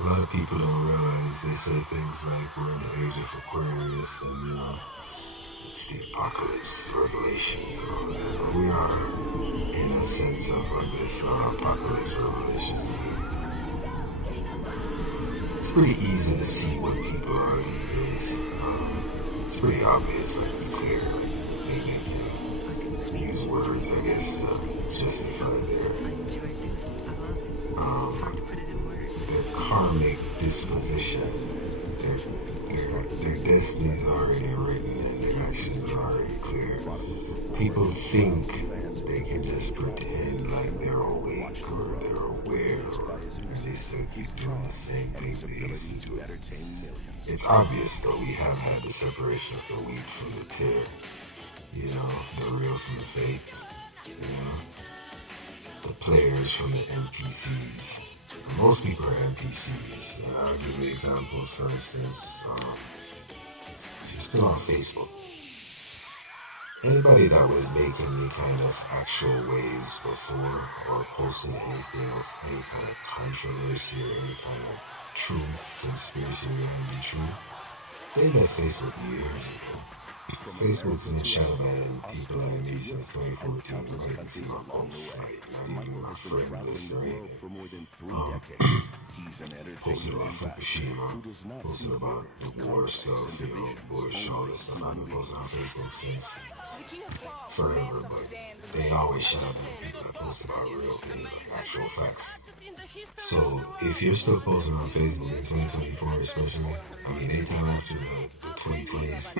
A lot of people don't realize they say things like we're in the age of Aquarius and, it's the apocalypse, revelations and all of that. But we are in a sense of, I guess, apocalypse revelations. It's pretty easy to see what people are these days. It's pretty obvious, like it's clear, like they use words, I guess, to justify their karmic disposition. Their destiny is already written and their actions are already clear. People think they can just pretend like they're awake or they're aware, and they still keep doing the same things they used to do. It's obvious though, we have had the separation of the wheat from the tare, the real from the fake, the players from the NPCs. And most people are NPCs, and I'll give you examples. For instance, if you're still on Facebook, anybody that was making any kind of actual waves before or posting anything of any kind of controversy or any kind of truth, conspiracy, reality, truth, they left Facebook years ago. Facebook's been shadow banning people like me since 2014. Nobody can see my posts, like not even my friend list or anything. Posted about Fukushima, posted about the war stuff, Bush, all this stuff. I've been posting on Facebook since forever, but they always shadow ban people that post about real things, like actual facts. So if you're still posting on Facebook in 2024 especially, I mean anytime after the 2020s,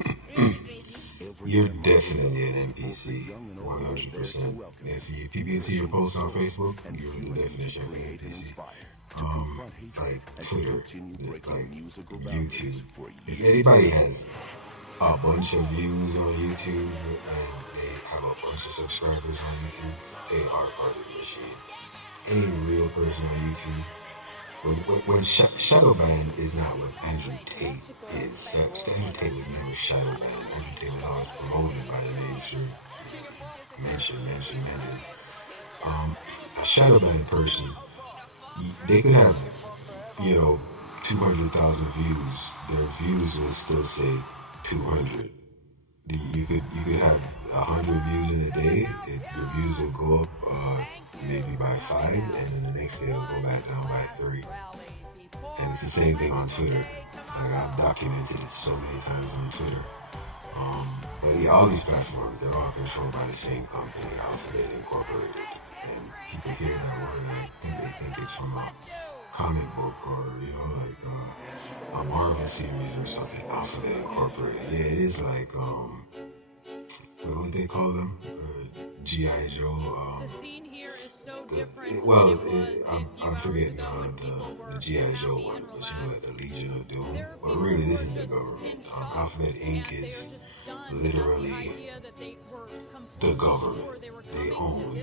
you're definitely an NPC, 100%. If people can see your posts on Facebook, you're the definition of an NPC. Like Twitter, like YouTube. If anybody has a bunch of views on YouTube and they have a bunch of subscribers on YouTube, they are part of the machine. Any real person on YouTube, when Shadowban is not what Andrew Tate is. Andrew Tate was never Shadowban. Andrew Tate was always promoted by the mainstream. Mention. A Shadowban person, they could have, 200,000 views. Their views would still say 200. You could have 100 views in a day. Your views will go up maybe by 5, and then the next day it'll go back down by 3. And it's the same thing on Twitter. Like I've documented it so many times on Twitter. But yeah, all these platforms, they're all controlled by the same company, Alphabet Incorporated. And people hear that word and they think it's from a comic book or, a Marvel series or something. Alphabet Incorporated. Yeah, it is like, what would they call them? G.I. Joe. I'm forgetting the G.I. Joe one, but like the Legion of Doom. But really, this is the government. Alphabet Inc. is literally the government. They own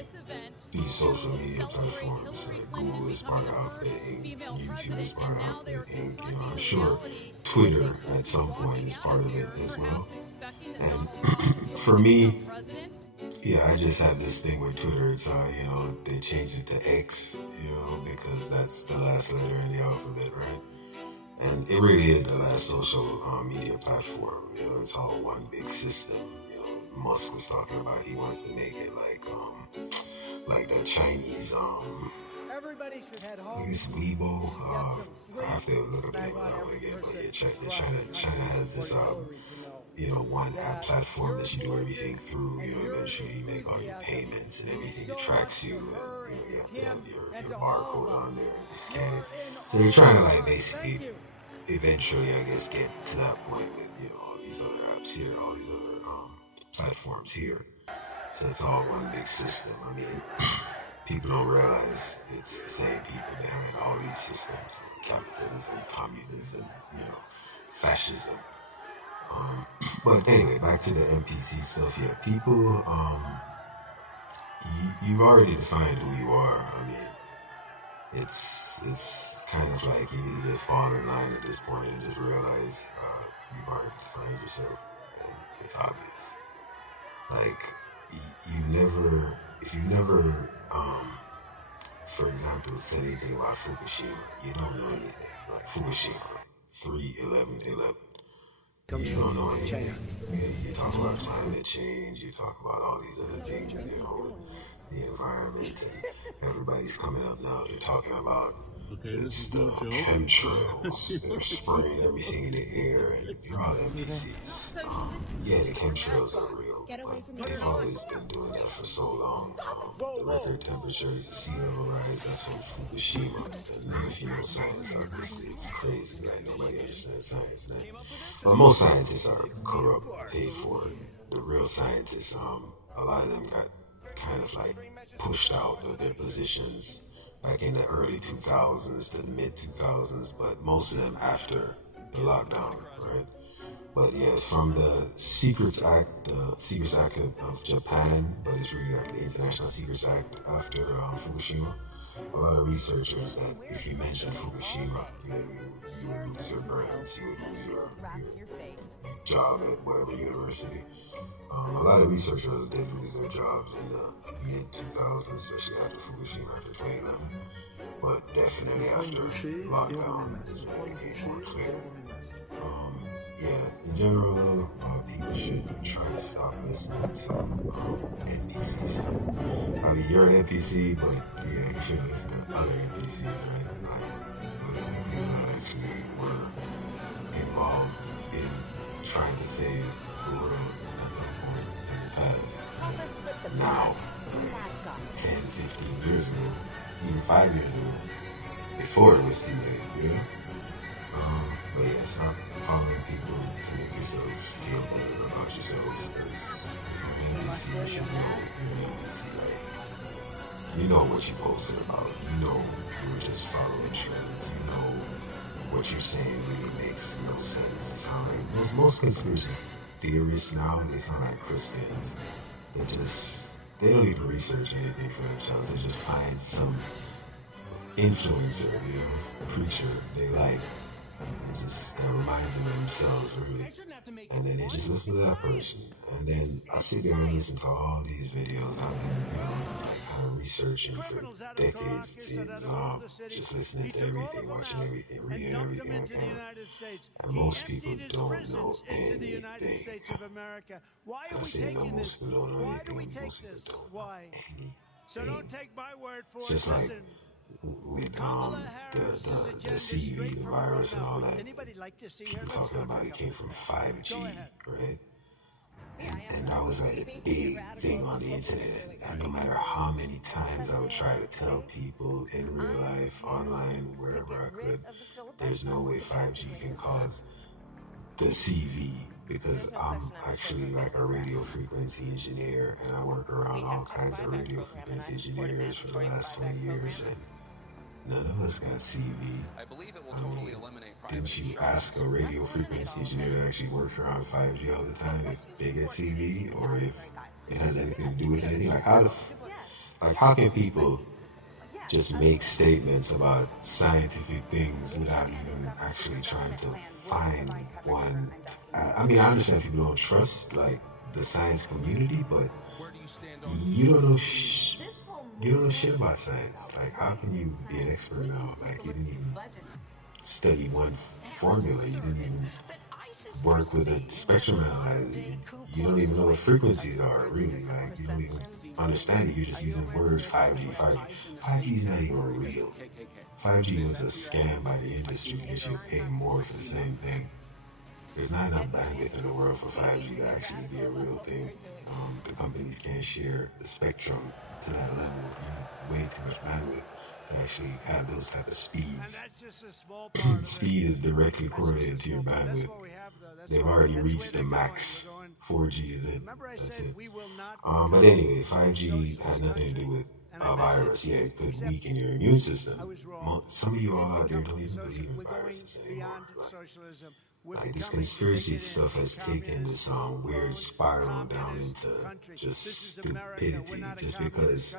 these social media platforms. Like Google is part of Alphabet Inc. YouTube is part of Alphabet Inc. I'm sure Twitter at some point is part of it as well. And for me, yeah, I just have this thing with Twitter. It's they changed it to X, because that's the last letter in the alphabet, right? And it really is the last social media platform. It's all one big system. Musk was talking about he wants to make it like the Chinese Everybody should head home. like this Weibo. I have to look up the name of that one again, but yeah, China has this one app platform that you do everything through. Eventually you make all your payments and everything tracks you, and you have to have your barcode on there and scan it. So they're trying to like basically eventually, I guess, get to that point with all these other apps here, all these other platforms here. So it's all one big system. I mean, people don't realize it's the same people behind all these systems: capitalism, communism, fascism. But anyway, back to the NPC stuff here. People, you've already defined who you are. I mean, it's kind of like you need to just fall in line at this point and just realize you've already defined yourself, and it's obvious. Like, if you never for example, said anything about Fukushima, you don't know anything. Like Fukushima, like 3/11/11. You don't know anything. You talk about climate change, you talk about all these other things, with the environment, and everybody's coming up now. They're talking about it's the chemtrails. They're spraying everything in the air, and you're all NPCs. Yeah, the chemtrails are real, but they've always been doing that for so long. The record temperatures, the sea level rise, that's from Fukushima. And none of you know science, obviously. It's crazy, like nobody understands science now. But most scientists are corrupt, paid for. The real scientists, a lot of them got kind of like pushed out of their positions back in the early 2000s, the mid 2000s, but most of them after the lockdown, right? But yeah, from the Secrets Act of Japan, but it's really like the International Secrets Act after Fukushima. A lot of researchers that if you mention Fukushima, you would lose your grants, you would lose your job at whatever university. A lot of researchers did lose their jobs in the mid 2000s, especially after Fukushima, after 2011. But definitely after lockdown, it became more clear. Yeah, in general, people should try to stop listening to NPCs. I mean, you're an NPC, but yeah, you should listen to other NPCs, right? Like, listen to people that actually were involved in trying to save the world at some point in the past. And now, like 10, 15 years ago, even 5 years ago, before it was too late, you know? But yeah, stop following people to make yourselves feel better about yourselves, because if you're an NPC, you should know you're an NPC. Like, you know what you posted about. You know you're just following trends. You know what you're saying really makes no sense. You sound like most conspiracy theorists now, they sound like Christians. They don't even research anything for themselves. They just find some influencer, a preacher they like. That reminds them of themselves, really. And then they just listen to that person. And then I sit there and listen to all these videos. I've been, like kind of researching for decades, it seems. Just listening to everything, watching everything, reading everything I can. And most people don't know anything. I say no, most people don't know anything. Most people don't know anything. It's just like with the CV, the virus and all that, people talking about it came from 5G, right? And that was like a big thing on the internet. And no matter how many times I would try to tell people in real life, online, wherever I could, there's no way 5G can cause the CV, because I'm actually like a radio frequency engineer, and I work around all kinds of radio frequency engineers for the last 20 years, and none of us got CV. I mean, didn't you ask a radio frequency engineer that actually works around 5G all the time if they get CV, or if it has anything to do with anything? Like how can people just make statements about scientific things without even actually trying to find one? I mean, I understand people don't trust like the science community, but you don't know shit about science. Like, how can you be an expert now? Like, you didn't even study one formula. You didn't even work with a spectrum analyzer. You don't even know what frequencies are, really. Like, you don't even understand it. You're just using words. 5G. 5G is not even real. 5G was a scam by the industry because you're paying more for the same thing. There's not enough bandwidth in the world for 5G to actually be a real thing. The companies can't share the spectrum to that level. You need way too much bandwidth to actually have those type of speeds. Speed is directly correlated to your bandwidth. They've already reached the max. 4G is it. That's it. But anyway, 5G has nothing to do with a virus. Yeah, it could weaken your immune system. Some of you all out there don't even believe in viruses anymore. Like this conspiracy stuff has taken this weird spiral down into just stupidity, just because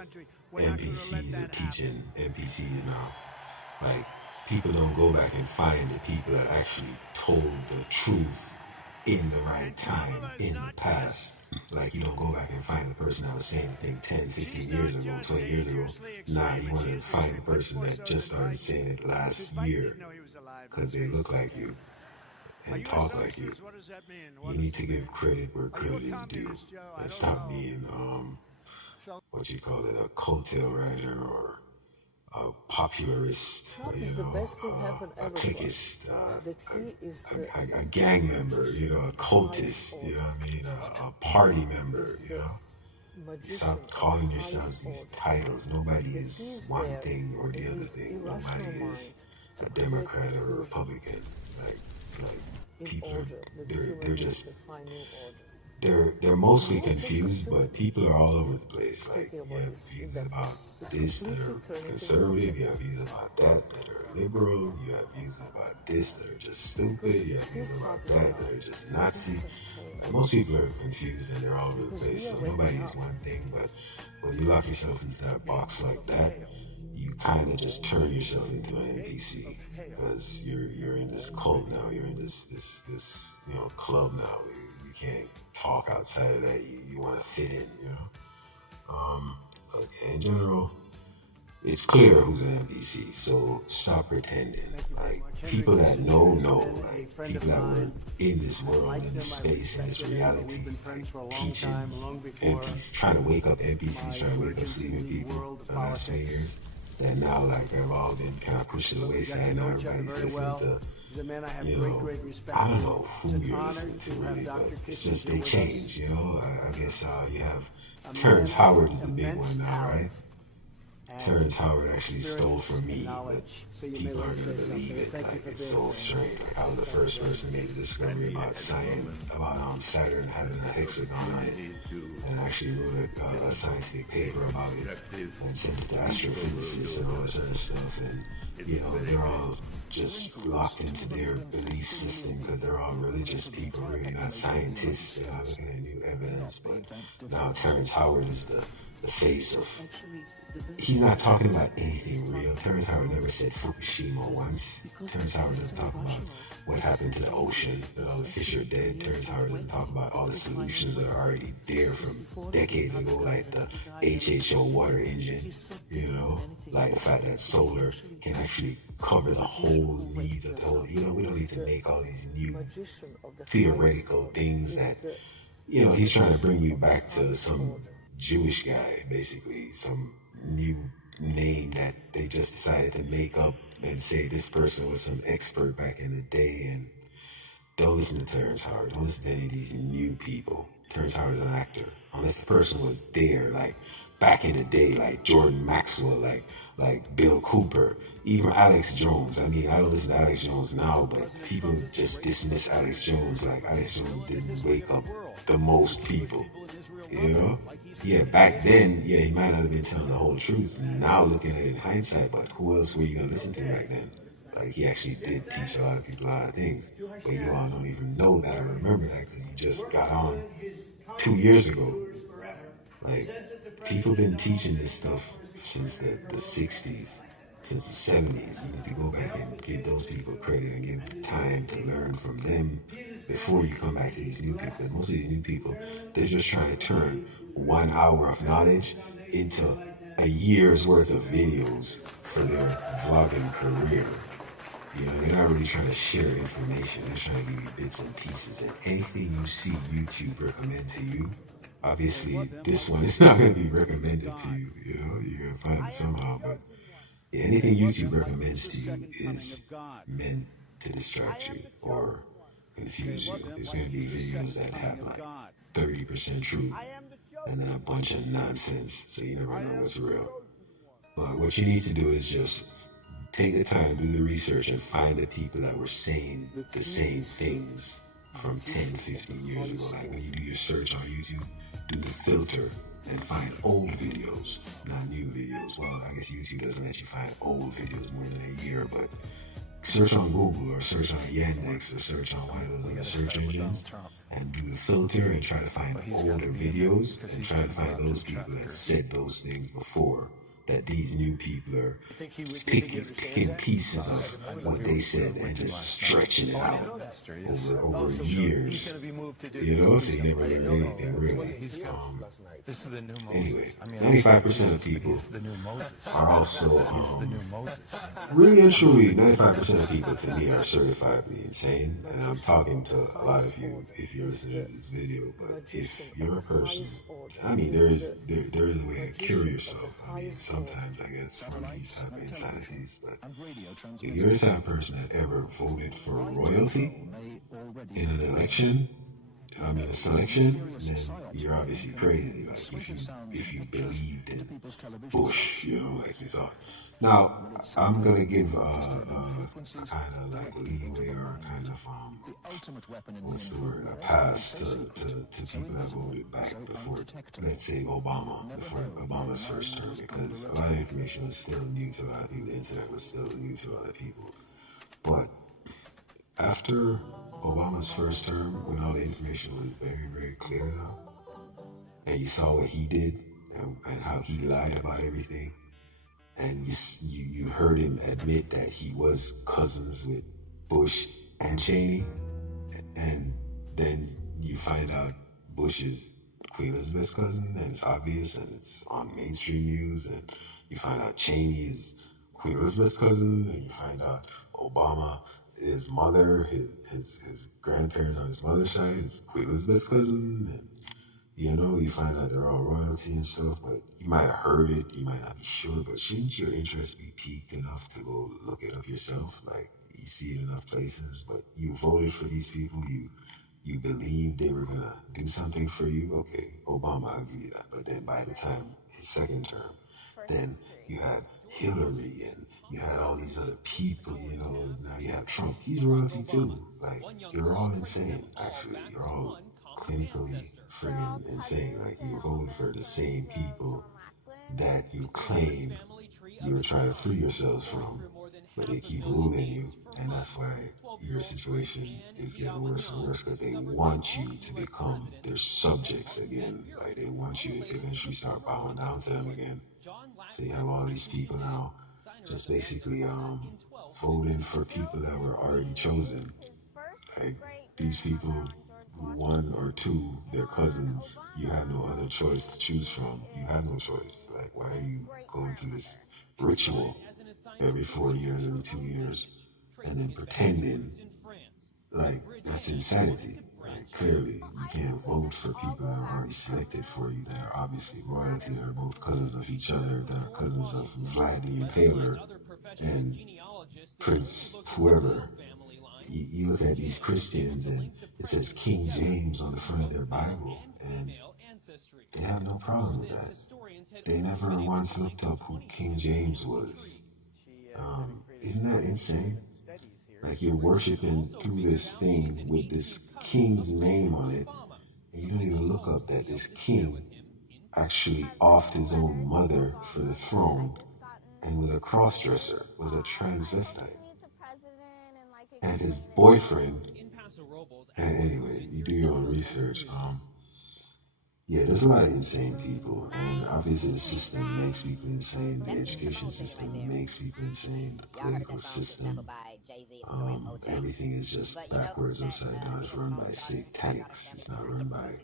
NPCs are teaching NPCs now. Like, people don't go back and find the people that actually told the truth in the right time, in the past. Like, you don't go back and find the person that was saying the thing 10, 15 years ago, 20 years ago. Nah, you want to find the person that just started saying it last year because they look like you and talk like you. You need to give credit where credit is due and stop being, what you call it, a coattail rider or a popularist, you know, a cliquist, a gang member, you know, a cultist, you know what I mean, a party member, you know. Stop calling yourselves these titles. Nobody is one thing or the other thing. Nobody is a Democrat or a Republican. Like people are, they're just they're mostly confused, but people are all over the place. Like, you have views about this that are conservative, you have views about that are liberal, you have views about this that are just stupid, you have views about that are just Nazi. And most people are confused and they're all over the place, so nobody is one thing, but when you lock yourself into that box like that, you kind of just turn yourself into an NPC because you're in this cult now, you're in this you know, club now. You can't talk outside of that. You want to fit in, you know. But in general, it's clear who's an NPC. So stop pretending. Like people that know. Like people that were in this world, in this space, in this reality, like teaching NPCs, trying to wake up NPCs, trying to wake up sleeping people for the last 20 years. And now, like, they've all been kind of pushed to the wayside. Now everybody's listening to, you know, I don't know who you're listening to really, but it's just they change, you know. I guess you have Terrence Howard is the big one now, right? Terrence Howard actually stole from me, but people aren't going to believe it. Like, it's so strange. Like, I was the first person to make the discovery about Saturn having a hexagon on it, and actually wrote a scientific paper about it and sent it to astrophysicists and all this other stuff. And, you know, they're all just locked into their belief system because they're all religious people, really not scientists. They're not looking at new evidence. But now Terrence Howard is the face of. He's not talking about anything real. Terrence Howard never said Fukushima once. Terrence Howard doesn't talk about what happened to the ocean. You know, the fish are dead. Terrence Howard doesn't talk about all the solutions that are already there from decades ago, like the HHO water engine, you know, like the fact that solar can actually cover the whole needs of the whole, you know, we don't need to make all these new theoretical things that, you know, he's trying to bring you back to some Jewish guy, basically, some new name that they just decided to make up and say this person was some expert back in the day. And don't listen to Terrence Howard. Don't listen to any of these new people. Terrence Howard is an actor. Unless the person was there, like back in the day, like Jordan Maxwell, like Bill Cooper, even Alex Jones. I mean, I don't listen to Alex Jones now, but people just dismiss Alex Jones like Alex Jones didn't wake up the most people, you know? Yeah, back then, yeah, he might not have been telling the whole truth. Now looking at it in hindsight, but who else were you going to listen to back then? Like, he actually did teach a lot of people a lot of things, but you all don't even know that or remember that because you just got on 2 years ago. Like, people been teaching this stuff since the 60s, since the 70s. You need to go back and give those people credit and give them time to learn from them before you come back to these new people. And most of these new people, they're just trying to turn 1 hour of knowledge into a year's worth of videos for their vlogging career. You know, they're not really trying to share information. They're trying to give you bits and pieces. And anything you see YouTube recommend to you, obviously this one is not going to be recommended to you. You know, you're going to find it somehow. But yeah, anything YouTube recommends to you is meant to distract you or confuse you. It's going to be videos that have like 30% truth and then a bunch of nonsense, so you never know what's real. But what you need to do is just take the time, do the research, and find the people that were saying the same things from 10, 15 years ago. Like when you do your search on YouTube, do the filter and find old videos, not new videos. Well, I guess YouTube doesn't let you find old videos more than a year, but search on Google or search on Yandex or search on one of those other search engines and do the filter and try to find older videos and try to find those people that said those things before that these new people are picking pieces of what they said and just stretching it out over years. You know, so you never learn anything really. Anyway, 95% of people are also really and truly 95% of people to me are certifiably insane, and I'm talking to a lot of you if you're listening to this video. But if you're a person, I mean, there is a way to cure yourself. I mean, sometimes I guess from these type of insanities. But if you're the type of person that ever voted for royalty in an election, I mean a selection, then you're obviously crazy. Like if you believed in Bush, you know, like you thought. Now I'm gonna give a kind of like leeway or a kind of what's the word, a pass to people that voted back before, let's say Obama, before Obama's first term, because a lot of information was still new to a lot of people. The internet was still new to a lot of people, but after Obama's first term, when all the information was very, very clear now, and you saw what he did and how he lied about everything, and you heard him admit that he was cousins with Bush and Cheney, and then you find out Bush is Queen Elizabeth's cousin, and it's obvious, and it's on mainstream news, and you find out Cheney is Queen Elizabeth's cousin, and you find out Obama, his mother, his grandparents on his mother's side is Queen Elizabeth's cousin, and you know, you find out they're all royalty and stuff, but you might have heard it, you might not be sure, but shouldn't your interest be piqued enough to go look it up yourself? Like, you see it in enough places, but you voted for these people, you believed they were gonna do something for you. Okay, Obama, I agree with that, but then by the time his second term, then you had Hillary and you had all these other people, you know, and now you have Trump. He's royalty too. Like, you're all insane, actually. You're all clinically friggin' insane. Like, you voted for the same people that you claim you were trying to free yourselves from, but they keep ruling you, and that's why your situation is getting worse and worse, because they want you to become their subjects again. Like, they want you to eventually start bowing down to them again. So you have all these people now just basically voting for people that were already chosen. Like, these people, one or two, they're cousins. You have no other choice to choose from. You have no choice. Like, why are you going through this ritual every 4 years, every 2 years, and then pretending like that's insanity? Like, clearly, you can't vote for people that are already selected for you, that are obviously royalty, that are both cousins of each other, that are cousins of Vlad the Impaler and Prince whoever. You look at these Christians and it says King James on the front of their Bible, and they have no problem with that. They never once looked up who King James was. Isn't that insane? Like, you're worshiping through this thing with this king's name on it, and you don't even look up that this king actually offed his own mother for the throne and was a crossdresser, was a transvestite. And his boyfriend, and anyway, you do your own research. Yeah, there's a lot of insane people, and obviously the system makes people insane. The education system makes people insane. The political system, everything is just backwards, upside down. It's run by satanics. It's not run by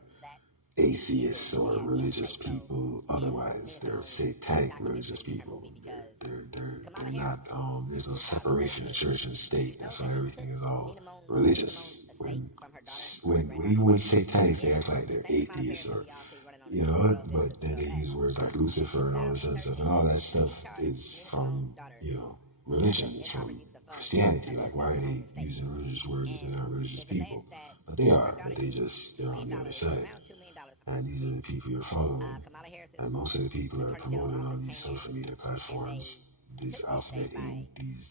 atheists or religious people. Otherwise, they're satanic religious people. They're not. There's no separation of church and state. That's why everything is all religious. Even when satanics, they act like they're atheists or, you know, but then they use words like Lucifer and all this other stuff, and all that stuff is from, you know, religion. It's from Christianity. Like, why are they using religious words if they're not religious people? But they are. But they're on the other side. And these are the people you're following. And most of the people are promoted on these social media platforms, these Alphabet Inc., these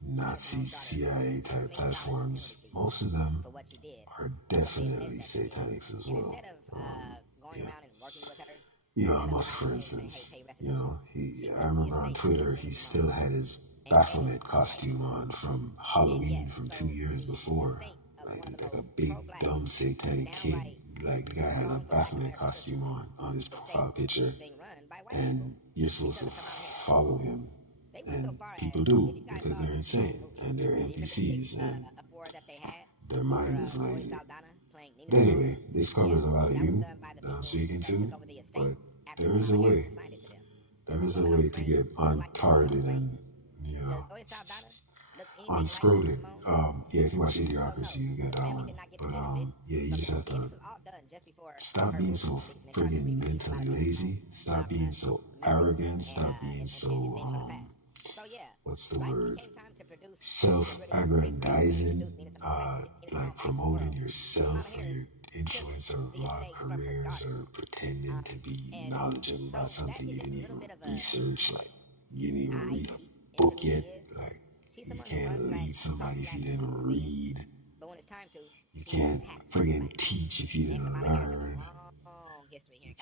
Nazi CIA type platforms. Most of them are definitely satanics as well. Yeah. Elon Musk, for instance, you know, I remember on Twitter, he still had his Baphomet costume on from Halloween from 2 years before. Like a big, dumb, satanic kid. Like, the guy had a Baphomet costume on his profile picture. And you're supposed to follow him. And people do, because they're insane, and they're NPCs, and their mind is lazy. But anyway, this covers a lot of you that I'm speaking to, but there is a way. There is a way to get untarded and, unscrewed. Yeah, if you watch Idiocracy, you get that one. But yeah, you just have to stop being so friggin' mentally lazy. Stop being so arrogant. Stop being so what's the word? Self-aggrandizing. Like promoting yourself or your influence or blog careers or pretending to be knowledgeable about something you didn't even research. Like you didn't even read a book yet. Like you can't lead somebody if you didn't read. You can't friggin' teach if you didn't learn. You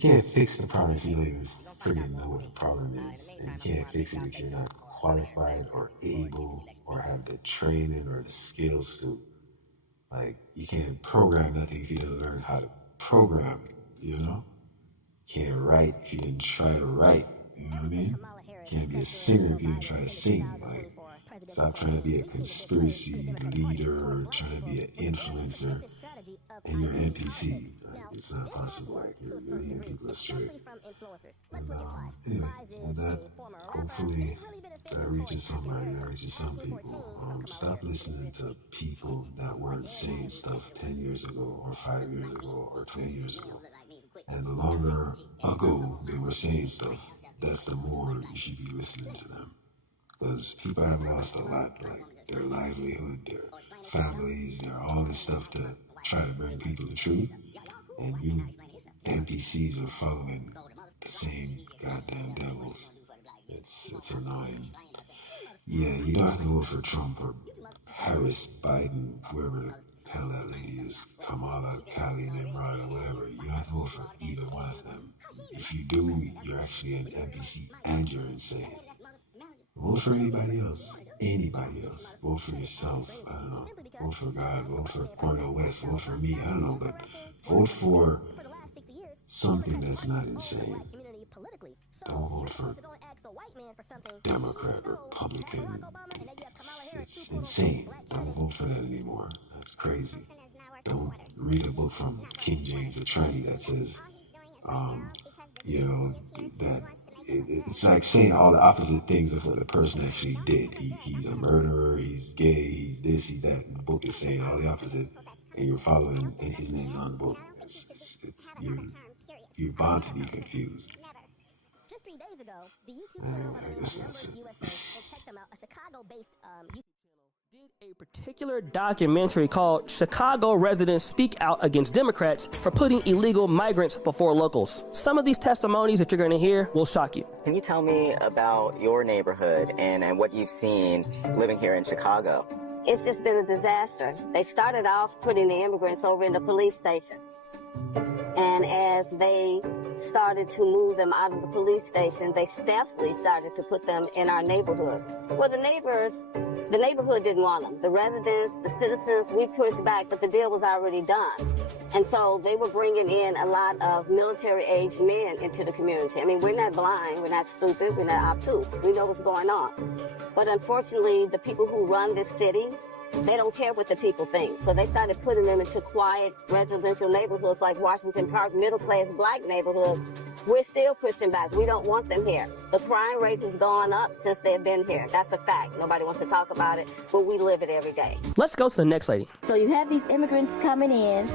can't fix the problem if you don't even friggin' know what the problem is. And you can't fix it if you're not qualified or able or have the training or the skills to. Like, you can't program nothing if you didn't learn how to program, you know? You can't write if you didn't try to write, you know what I mean? You can't be a singer if you didn't try to sing. Like, stop trying to be a conspiracy leader or trying to be an influencer and you're NPC. Like, it's not possible. Like, you're leading people astray. And anyway, with that, hopefully that reaches somebody, that reaches some people. Stop listening to people that weren't saying stuff 10 years ago or 5 years ago or 20 years ago. And the longer ago they were saying stuff, that's the more you should be listening to them. Because people have lost a lot, like their livelihood, their families, their all this stuff to try to bring people the truth. And you NPCs are following the same goddamn devils. It's annoying. Yeah, you don't have to vote for Trump or Harris, Biden, whoever the hell that lady is, Kamala, Kali, Nimrod, or whatever. You don't have to vote for either one of them. If you do, you're actually an NPC and you're insane. Vote for anybody else. Anybody else. Vote for yourself. I don't know. Vote for God. Vote for Cornel West. Vote for me. I don't know. But vote for something that's not insane. Don't vote for Democrat, Republican. It's insane. Don't vote for that anymore. That's crazy. Don't read a book from King James Attorney that says, that it's like saying all the opposite things of what the person actually did. He's a murderer, he's gay, he's this, he's that. And the book is saying all the opposite, and you're following, and his name's on the book. You're bound to be confused. Just 3 days ago, the YouTube channel I guess that's it. check them out, a Chicago-based YouTube channel did a particular documentary called Chicago Residents Speak Out Against Democrats for Putting Illegal Migrants Before Locals. Some of these testimonies that you're going to hear will shock you. Can you tell me about your neighborhood and what you've seen living here in Chicago? It's just been a disaster. They started off putting the immigrants over in the police station. And as they started to move them out of the police station, they stealthily started to put them in our neighborhoods. Well, the neighborhood didn't want them. The residents, the citizens, we pushed back, but the deal was already done. And so they were bringing in a lot of military-aged men into the community. I mean, we're not blind, we're not stupid, we're not obtuse. We know what's going on. But unfortunately, the people who run this city, they don't care what the people think. So they started putting them into quiet residential neighborhoods like Washington Park, middle-class black neighborhood. We're still pushing back. We don't want them here. The crime rate has gone up since they've been here. That's a fact. Nobody wants to talk about it, but we live it every day. Let's go to the next lady. So you have these immigrants coming in,